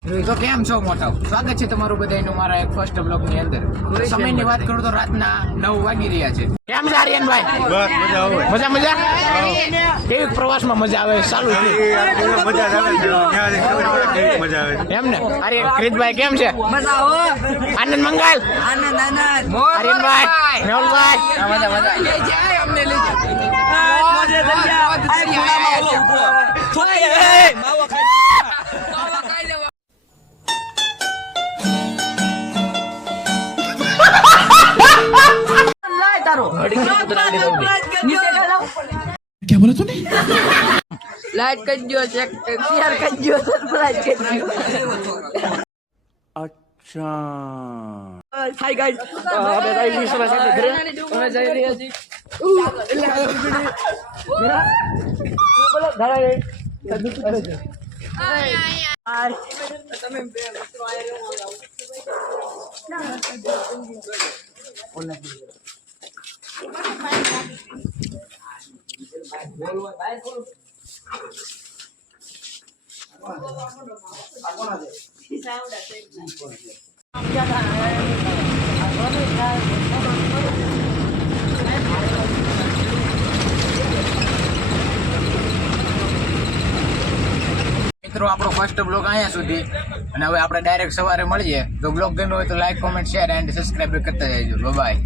તો કેમ છો મોટા? સ્વાગત છે તમારું બધાનું મારા એક ફર્સ્ટ બ્લોગ ની અંદર. સમયની વાત કરું તો રાતના 9 વાગી રહ્યા છે. કેમ છે આર્યનભાઈ? બસ મજા આવે. મજા કેવી પ્રવાસમાં મજા આવે? ચાલુ છે મજા આવે. એમ ને અરે ક્રિતભાઈ કેમ છે? મજા આવે. આનંદ મંગલ. આનંદ આર્યનભાઈ મેહુલભાઈ મજા લઈ જાય અમને લઈ क्या बोला तूने? लाइट कर दियो, चेक शेयर कर दियो, सब्सक्राइब कर दियो। अच्छा हाय गाइस, આપણે ગાઈસ ની સભા સાથે ઘરે અમે જઈ રહ્યા છીએ। બોલો ધરાય હાય તમે બે મિત્રો મિત્રો આપણો ફર્સ્ટ બ્લોગ અહીંયા સુધી અને હવે આપણે ડાયરેક્ટ સવારે મળીએ. જો બ્લોગ ગમ્યો હોય તો like comment share and subscribe કરતા જજો. બાય.